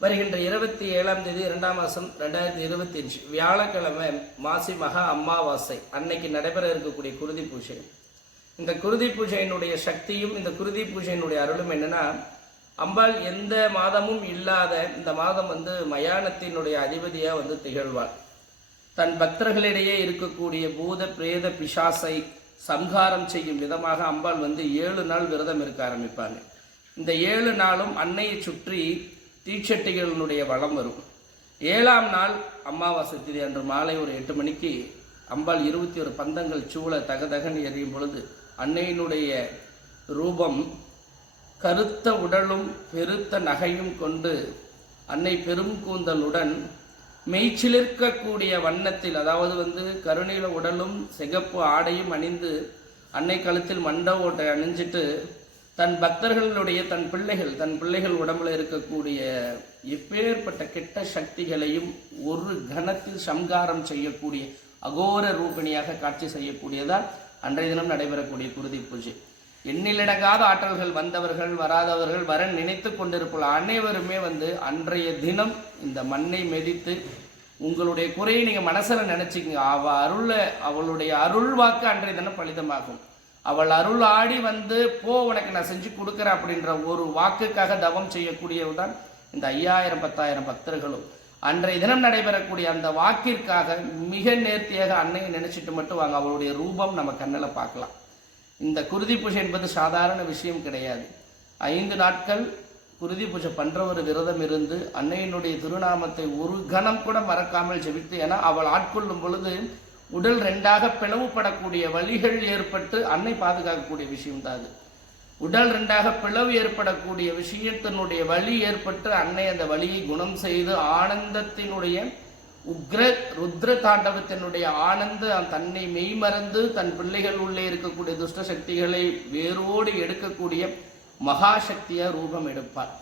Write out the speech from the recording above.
வருகின்ற 27ஆம் தேதி 2ஆம் மாதம் 2025 வியாழக்கிழமை மாசி மகா அமாவாசை அன்னைக்கு நடைபெற இருக்கக்கூடிய குருதி பூஜை. இந்த குருதி பூஜையினுடைய சக்தியும் இந்த குருதி பூஜையினுடைய அருளும் என்னன்னா, அம்பாள் எந்த மாதமும் இல்லாத இந்த மாதம் மயானத்தினுடைய அதிபதியாக திகழ்வாள். தன் பக்தர்களிடையே இருக்கக்கூடிய பூத பிரேத பிசாசை சம்ஹாரம் செய்யும் விதமாக அம்பாள் 7 நாள் விரதம் இருக்க ஆரம்பிப்பாங்க. இந்த 7 நாளும் அன்னையை சுற்றி தீச்சட்டிகளினுடைய வளம் வரும். 7ஆம் நாள் அமாவாசை திதி அன்று மாலை ஒரு 8 மணிக்கு அம்பாள் 21 பந்தங்கள் சூழ தகதகன் எறியும் பொழுது அன்னையினுடைய ரூபம் கருத்த உடலும் பெருத்த நகையும் கொண்டு அன்னை பெரும் கூந்தலுடன் மெய்ச்சிலிருக்கக்கூடிய வண்ணத்தில், அதாவது கருநீல உடலும் சிகப்பு ஆடையும் அணிந்து அன்னை கழுத்தில் மண்ட ஓட்டை அணிஞ்சிட்டு தன் பக்தர்களுடைய தன் பிள்ளைகள் உடம்புல இருக்கக்கூடிய எப்பேற்பட்ட கெட்ட சக்திகளையும் ஒரு கணத்தில் சம்காரம் செய்யக்கூடிய அகோர ரூபிணியாக காட்சி செய்யக்கூடியதால் அன்றைய தினம் நடைபெறக்கூடிய குருதி பூஜை. எண்ணிலடங்காத ஆற்றல்கள் வந்தவர்கள் வராதவர்கள் வர நினைத்து கொண்டிருப்போம் அனைவருமே அன்றைய தினம் இந்த மண்ணை மிதித்து உங்களுடைய குறையை நீங்க மனசுல நினைச்சிங்க. அவளுடைய அருள் வாக்கு அன்றைய தினம் பலிதமாகும். அவள் அருள் ஆடி போ உனக்கு நான் செஞ்சு கொடுக்குறேன் அப்படின்ற ஒரு வாக்குக்காக தவம் செய்யக்கூடியவுதான் இந்த 5000 10,000 பக்தர்களும். அன்றைய தினம் நடைபெறக்கூடிய அந்த வாக்கிற்காக மிக நேர்த்தியாக அன்னையை நினைச்சிட்டு மட்டும் வாங்க, அவளுடைய ரூபம் நம்ம கண்ணில் பார்க்கலாம். இந்த குருதி பூஜை என்பது சாதாரண விஷயம் கிடையாது. 5 நாட்கள் குருதி பூஜை பண்றவர் விரதம் இருந்து அன்னையினுடைய திருநாமத்தை ஒரு கணம் கூட மறக்காமல் ஜெபித்து, ஏன்னா அவள் ஆட்கொள்ளும் பொழுது உடல் 2ஆக பிளவுபடக்கூடிய வலிகள் ஏற்பட்டு அன்னை பாதுகாக்கக்கூடிய விஷயம் தான் அது. உடல் 2ஆக பிளவு ஏற்படக்கூடிய விஷயத்தினுடைய வலி ஏற்பட்டு அன்னை அந்த வலியை குணம் செய்து ஆனந்தத்தினுடைய ருத்ர தாண்டவத்தினுடைய தன்னை மெய்மறந்து தன் பிள்ளைகள் உள்ளே இருக்கக்கூடிய துஷ்ட சக்திகளை வேரோடு எடுக்கக்கூடிய மகாசக்தியா ரூபம் எடுப்பார்.